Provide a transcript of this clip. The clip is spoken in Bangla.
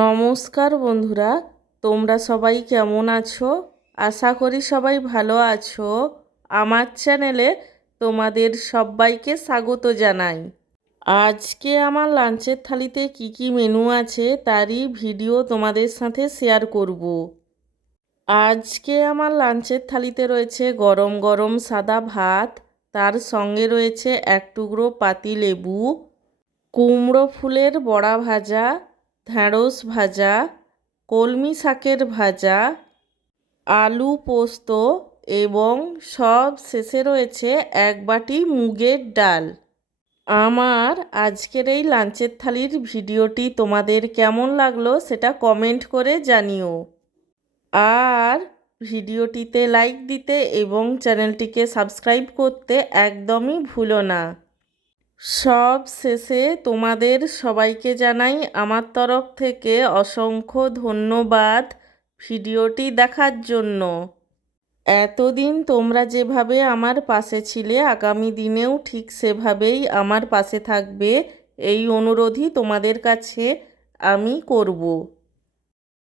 নমস্কার বন্ধুরা, তোমরা সবাই কেমন আছো? আশা করি সবাই ভালো আছো। আমার চ্যানেলে তোমাদের সবাইকে স্বাগত জানাই। আজকে আমার লাঞ্চের থালিতে কি কি মেনু আছে তারই ভিডিও তোমাদের সাথে শেয়ার করব। আজকে আমার লাঞ্চের থালিতে রয়েছে গরম গরম সাদা ভাত, তার সঙ্গে রয়েছে এক টুকরো পাতিলেবু, কুমড়ো ফুলের বড়া ভাজা, ঢ্যাঁড়স ভাজা, কলমি শাকের ভাজা, আলু পোস্ত এবং সব শেষে রয়েছে এক বাটি মুগের ডাল। আমার আজকের এই লাঞ্চের থালির ভিডিওটি তোমাদের কেমন লাগলো সেটা কমেন্ট করে জানিও। আর ভিডিওটিতে লাইক দিতে এবং চ্যানেলটিকে সাবস্ক্রাইব করতে একদমই ভুলো না। সব শেষে তোমাদের সবাইকে জানাই আমার তরফ থেকে অসংখ্য ধন্যবাদ ভিডিওটি দেখার জন্য। এতদিন তোমরা যেভাবে আমার পাশে ছিলে, আগামী দিনেও ঠিক সেভাবেই আমার পাশে থাকবে, এই অনুরোধই তোমাদের কাছে আমি করব।